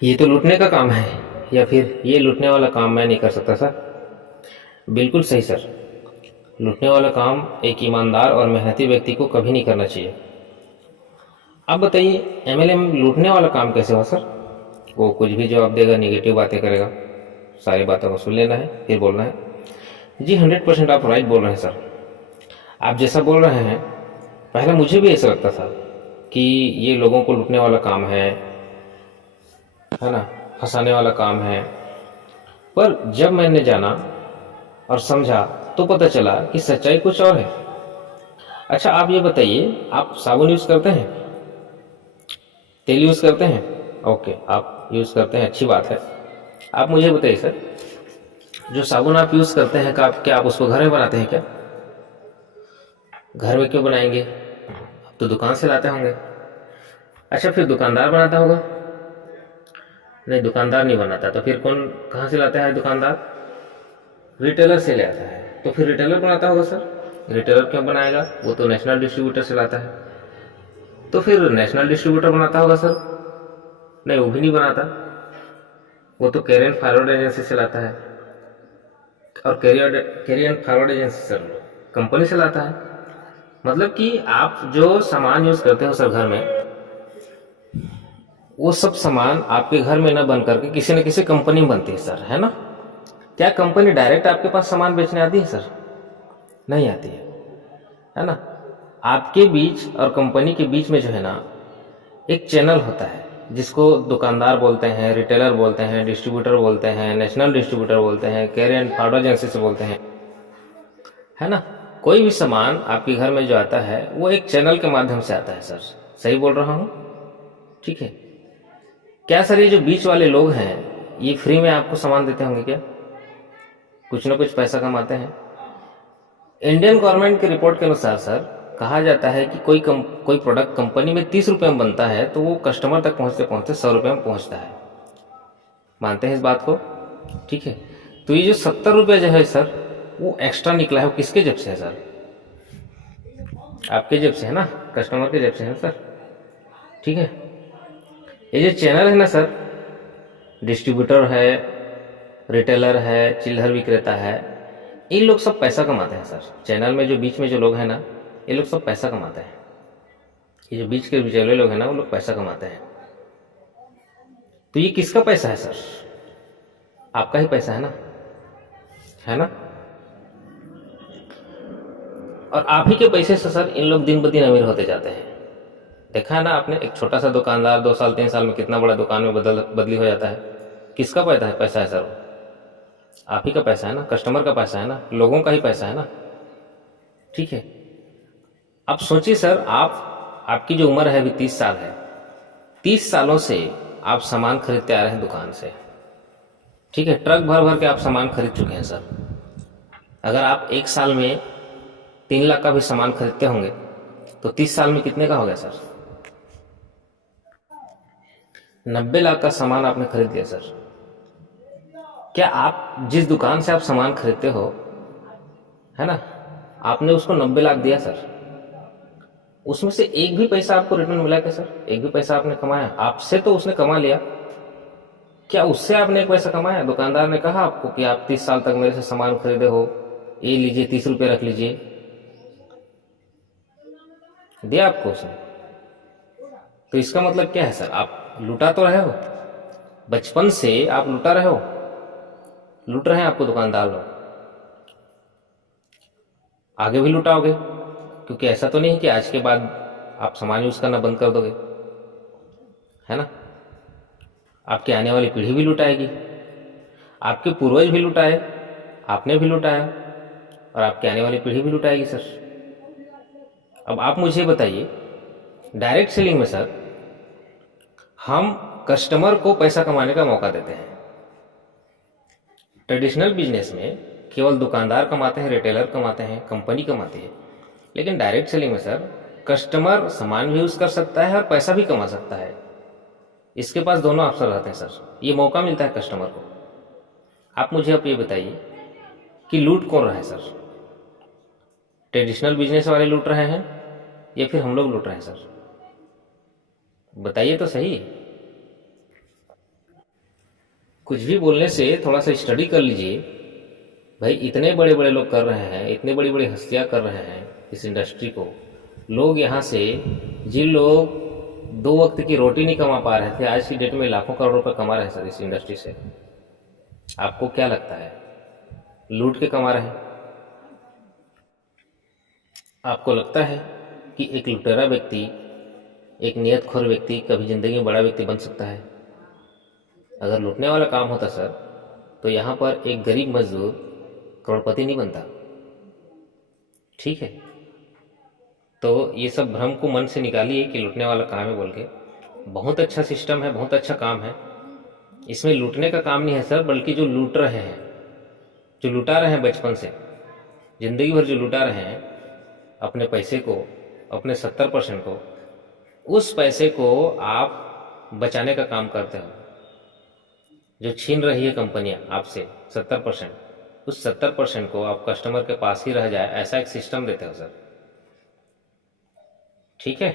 ये तो लूटने का काम है, या फिर ये लूटने वाला काम मैं नहीं कर सकता सर? बिल्कुल सही सर। लूटने वाला काम एक ईमानदार और मेहनती व्यक्ति को कभी नहीं करना चाहिए। आप बताइए, एमएलए में लूटने वाला काम कैसे हो सर? वो कुछ भी जवाब देगा, निगेटिव बातें करेगा, सारी बातों को सुन लेना है फिर बोलना है। जी 100% आप राइट बोल रहे हैं सर। आप जैसा बोल रहे हैं, पहले मुझे भी ऐसा लगता था कि ये लोगों को लूटने वाला काम है ना, फंसाने वाला काम है। पर जब मैंने जाना और समझा तो पता चला कि सच्चाई कुछ और है। अच्छा आप ये बताइए, आप साबुन यूज़ करते हैं, तेल यूज़ करते हैं? ओके, आप यूज़ करते हैं, अच्छी बात है। आप मुझे बताइए सर, जो साबुन आप यूज़ करते हैं क्या आप उसको घर में बनाते हैं क्या? घर में क्यों बनाएंगे, आप तो दुकान से लाते होंगे। अच्छा फिर दुकानदार बनाता होगा? नहीं, दुकानदार नहीं बनाता, तो फिर कौन कहाँ से लाता है दुकानदार? रिटेलर से ले आता है। तो फिर रिटेलर बनाता होगा सर? रिटेलर क्यों बनाएगा, वो तो नेशनल डिस्ट्रीब्यूटर से लाता है। तो फिर नेशनल डिस्ट्रीब्यूटर बनाता होगा सर? नहीं, वो भी नहीं बनाता, वो तो कैरियर फॉरवर्ड एजेंसी से लाता है। और carrier forward agency sir company से लाता है। मतलब कि आप जो सामान यूज करते हो सर घर में, वो सब सामान आपके घर में न बन करके किसी न किसी कंपनी में बनती है सर, है ना? क्या कंपनी डायरेक्ट आपके पास सामान बेचने आती है सर? नहीं आती है ना? आपके बीच और कंपनी के बीच में जो है ना, एक चैनल होता है जिसको दुकानदार बोलते हैं, रिटेलर बोलते हैं, डिस्ट्रीब्यूटर बोलते हैं, नेशनल डिस्ट्रीब्यूटर बोलते हैं, कैरियर एंड फॉरवर्ड एजेंसी से बोलते हैं, है ना? कोई भी सामान आपके घर में जो आता है वो एक चैनल के माध्यम से आता है सर। सही बोल रहा हूँ? ठीक है। क्या सर ये जो बीच वाले लोग हैं, ये फ्री में आपको सामान देते होंगे क्या? कुछ ना कुछ पैसा कमाते हैं। इंडियन गवर्नमेंट के रिपोर्ट के अनुसार सर कहा जाता है कि कोई प्रोडक्ट कंपनी में 30 रुपए में बनता है तो वो कस्टमर तक पहुंचते पहुंचते 100 रुपए में पहुंचता है। मानते हैं इस बात को? ठीक है। तो ये जो 70 रुपये जो है सर, वो एक्स्ट्रा निकला है, वो किसके जेब से है सर? आपके जेब से है ना, कस्टमर के जेब से है ना सर। ठीक है। ये जो चैनल है ना सर, डिस्ट्रीब्यूटर है, रिटेलर है, चिल्लर विक्रेता है, इन लोग सब पैसा कमाते हैं सर। चैनल में जो बीच में जो लोग हैं ना, ये लोग सब पैसा कमाते हैं। ये जो बीच के बिचौले लोग हैं ना, वो लोग पैसा कमाते हैं। तो ये किसका पैसा है सर? आपका ही पैसा है ना? और आप ही के पैसे से सर इन लोग दिन ब दिन अमीर होते जाते हैं। देखा है ना आपने, एक छोटा सा दुकानदार 2 साल 3 साल में कितना बड़ा दुकान में बदली हो जाता है। किसका पैसा है सर? आप ही का पैसा है ना, कस्टमर का पैसा है ना, लोगों का ही पैसा है ना। ठीक है। अब सोचिए सर, आपकी जो उम्र है अभी 30 साल है, 30 सालों से आप सामान खरीदते आ रहे हैं दुकान से। ठीक है, ट्रक भर भर के आप सामान खरीद चुके हैं सर। अगर आप 1 साल में 3 लाख का भी सामान खरीदते होंगे तो 30 साल में कितने का हो गया सर? 90 लाख का सामान आपने खरीद लिया सर। क्या आप जिस दुकान से आप सामान खरीदते हो, है ना, आपने उसको 90 लाख दिया सर, उसमें से एक भी पैसा आपको रिटर्न मिला क्या सर? एक भी पैसा आपने कमाया? आपसे तो उसने कमा लिया, क्या उससे आपने एक पैसा कमाया? दुकानदार ने कहा आपको कि आप 30 साल तक मेरे से सामान खरीदे हो, ये लीजिए 30 रुपये रख लीजिए, दिया आपको उसने? तो इसका मतलब क्या है सर? आप लुटा तो रहे हो, बचपन से आप लुटा रहे हो, लूट रहे हैं आपको दुकानदार लोग, आगे भी लुटाओगे। क्योंकि ऐसा तो नहीं कि आज के बाद आप सामान यूज करना बंद कर दोगे, है ना? आपकी आने वाली पीढ़ी भी लुटाएगी, आपके पूर्वज भी लुटाए, आपने भी लुटाया, और आपकी आने वाली पीढ़ी भी लुटाएगी सर। अब आप मुझे बताइए, डायरेक्ट सेलिंग में सर हम कस्टमर को पैसा कमाने का मौका देते हैं। ट्रेडिशनल बिजनेस में केवल दुकानदार कमाते हैं, रिटेलर कमाते हैं, कंपनी कमाती है। लेकिन डायरेक्ट सेलिंग में सर कस्टमर सामान भी यूज कर सकता है और पैसा भी कमा सकता है। इसके पास दोनों अवसर रहते हैं सर, ये मौका मिलता है कस्टमर को। आप मुझे अब ये बताइए कि लूट कौन रहा है सर? ट्रेडिशनल बिजनेस वाले लूट रहे हैं या फिर हम लोग लूट रहे हैं सर? बताइए तो सही। कुछ भी बोलने से थोड़ा सा स्टडी कर लीजिए। भाई इतने बड़े बड़े लोग कर रहे हैं, इतने बड़ी बड़ी हस्तियां कर रहे हैं इस इंडस्ट्री को। लोग यहाँ से, जिन लोग 2 वक्त की रोटी नहीं कमा पा रहे थे, आज की डेट में लाखों करोड़ रुपए कमा रहे हैं सर इस इंडस्ट्री से। आपको क्या लगता है लूट के कमा रहे हैं? आपको लगता है कि एक लुटेरा व्यक्ति, एक नियतखोर व्यक्ति कभी ज़िंदगी में बड़ा व्यक्ति बन सकता है? अगर लूटने वाला काम होता सर, तो यहाँ पर एक गरीब मजदूर करोड़पति नहीं बनता। ठीक है, तो ये सब भ्रम को मन से निकालिए कि लूटने वाला काम है बोल के। बहुत अच्छा सिस्टम है, बहुत अच्छा काम है। इसमें लूटने का काम नहीं है सर, बल्कि जो लूट रहे हैं, जो लुटा रहे हैं बचपन से, जिंदगी भर जो लुटा रहे हैं अपने पैसे को, अपने 70% को, उस पैसे को आप बचाने का काम करते हो। जो छीन रही है कंपनियां आपसे 70%, उस 70% को आप कस्टमर के पास ही रह जाए, ऐसा एक सिस्टम देते हो सर। ठीक है।